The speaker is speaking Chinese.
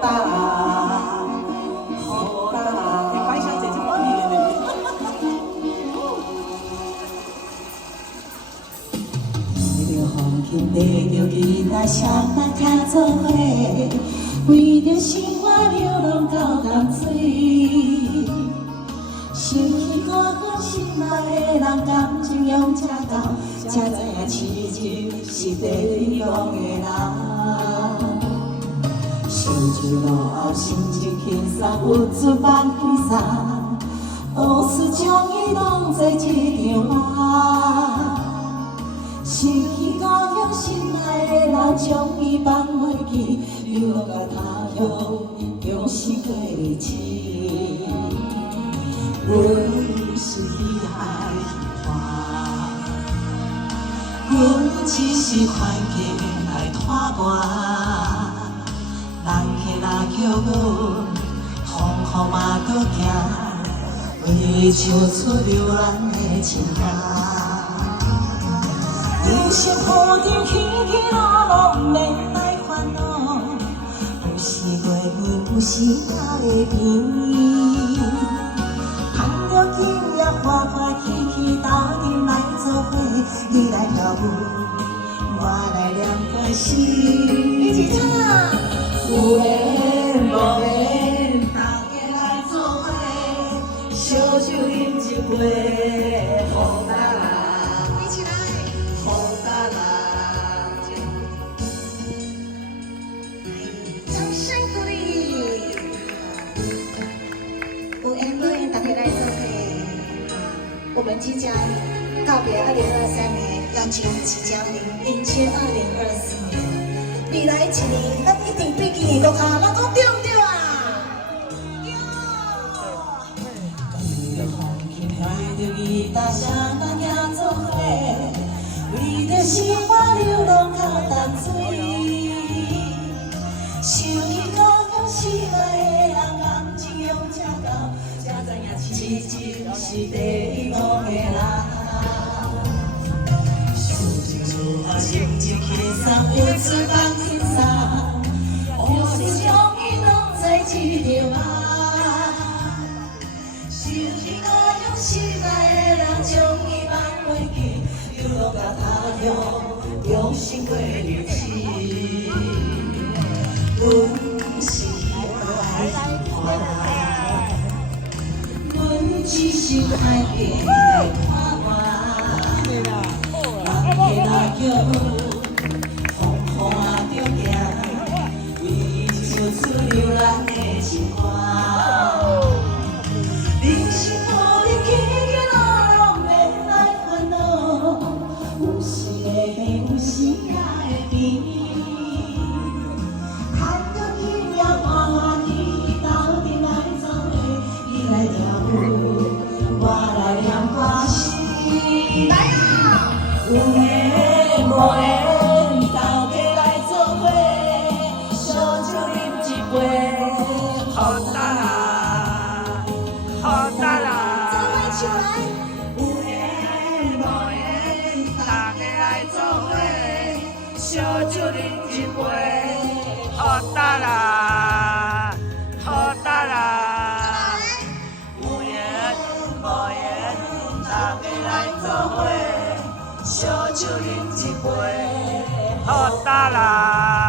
大啦，好大啦！白小姐就帮你了。为着风景，带着囡仔双人行做伙，为着生活流浪到淡水。想起看看心内的人，感情用这厚，才知影痴情是地讲的人。想起路后心情轻松，有出放轻松，往事将伊拢在一张网。失去故乡心内的人，将伊放袂记，流浪到他乡，用心过日子。阮是彼海花，阮只是环境来拖我。人客若叫阮，风雨嘛搁行，为唱出流浪的情歌。人生铺张起起落落，毋免来烦恼。有时月圆，有时也会变。趁着今夜欢欢喜喜，斗阵来做伙，你来跳舞，我来念歌词。一起唱。有缘无缘，大家来做伙，烧酒饮一杯，好大啦！一起来，好大啦！掌声鼓励。有缘无缘，大家来做伙。我们即将告别2023年，邀请即将迎接2024年。未来一年，咱一定比今年搁好，咱讲对唔对啊？对。为着风景，为着伊大声咱行做伙，为着生活流浪到淡水。想起故乡心内的人，感情用这厚，才知影痴情是地讲的人。心情轻松，有出放轻松，往事将伊拢在一张网。想起故乡心内的人，将伊放袂记，流浪到他乡，用心过日子。阮是海花，阮只是海边的花花。人客若叫阮，风雨着行，为唱出流浪的情歌。人生铺张起起落落，免来烦恼，有时会变，有时也会变。趁着今夜欢欢喜喜，斗阵来做伙，你来跳舞，我来念歌词。来啊！有缘无缘，大家来做伙，烧酒饮一杯，好大啦，好大啦！做伙唱来。有缘无缘，大家来做伙，烧酒饮一杯，好大啦，好大啦！有缘无缘，大家来做伙。烧酒饮一杯，好大啦！